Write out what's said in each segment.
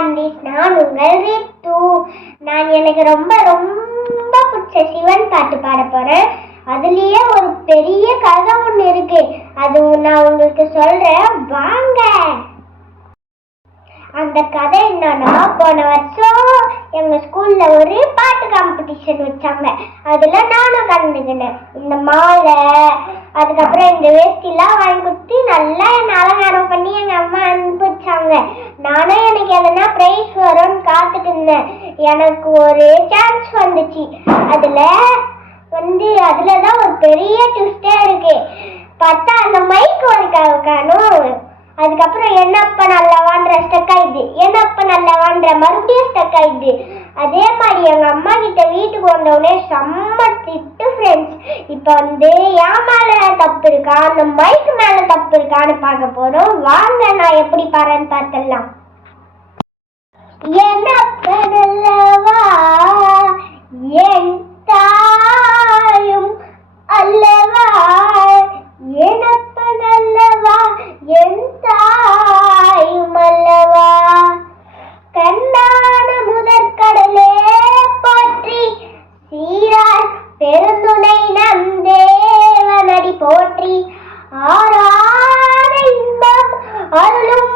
Families நான் உங்கள் ரித்து நான் எனக்கு ரொம்ப ரொம்ப பிடிச்ச சிவன் பாட்டு பாட போறேன். அதுலயே ஒரு பெரிய கதை ஒன்று இருக்கு. அது நான் உங்களுக்கு சொல்றேன். வாங்க. அந்த கதை என்னன்னா போன வருஷம் எங்க ஸ்கூல்ல ஒரு பாட்டு காம்படிஷன் வச்சாங்க. அதுல நானும் கலந்துக்கினேன். இந்த மாலை அதுக்கப்புறம் இந்த வேஷ்டிலாம் வாங்கி கொடுத்து நல்லா என்ன அலங்காரம் பண்ணி எங்க அம்மா அனுப்பிச்சாங்க நானும் எனக்கு எதனா ப்ரைஸ் வரும்னு காத்துட்டு இருந்தேன். எனக்கு ஒரு சான்ஸ் வந்துச்சு. அதுல வந்து அதுல தான் ஒரு பெரிய ட்விஸ்டே இருக்கு. பார்த்தா அந்த மைக் ஒரு காணும் அதுக்கப்புறம் என்னப்ப நல்லவான்ற ஸ்டக் ஆயிடுது. என்னப்ப நல்லவான்ற மறுபடியும் ஸ்டக் ஆயிடுது. அதே மாதிரி எங்க அம்மா கிட்ட வீட்டுக்கு வந்தவுடனே செம்ம திட்டு ஃப்ரெண்ட்ஸ் இப்போ வந்து என் மேல தப்பு இருக்கா? அந்த மைக் மேல தப்பு இருக்கான்னு பார்க்க போறோம். வாங்க நான் எப்படி பாறேன்னு பார்த்துடலாம். என்னப்ப ஆறாத இன்பம் அருளும்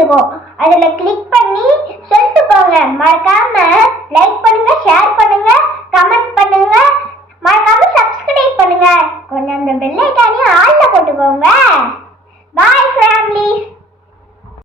இருக்கும் அதுல கிளிக் பண்ணி சொல்லிட்டு போங்க. மறக்காம லைக் பண்ணுங்க ஷேர் பண்ணுங்க கமெண்ட் பண்ணுங்க. மறக்காம சப்ஸ்கிரைப் பண்ணுங்க. கொஞ்சம் அந்த பெல் ஐக்கானையும் ஆள்ல போட்டுக்கோங்க. பாய் ஃபேமிலி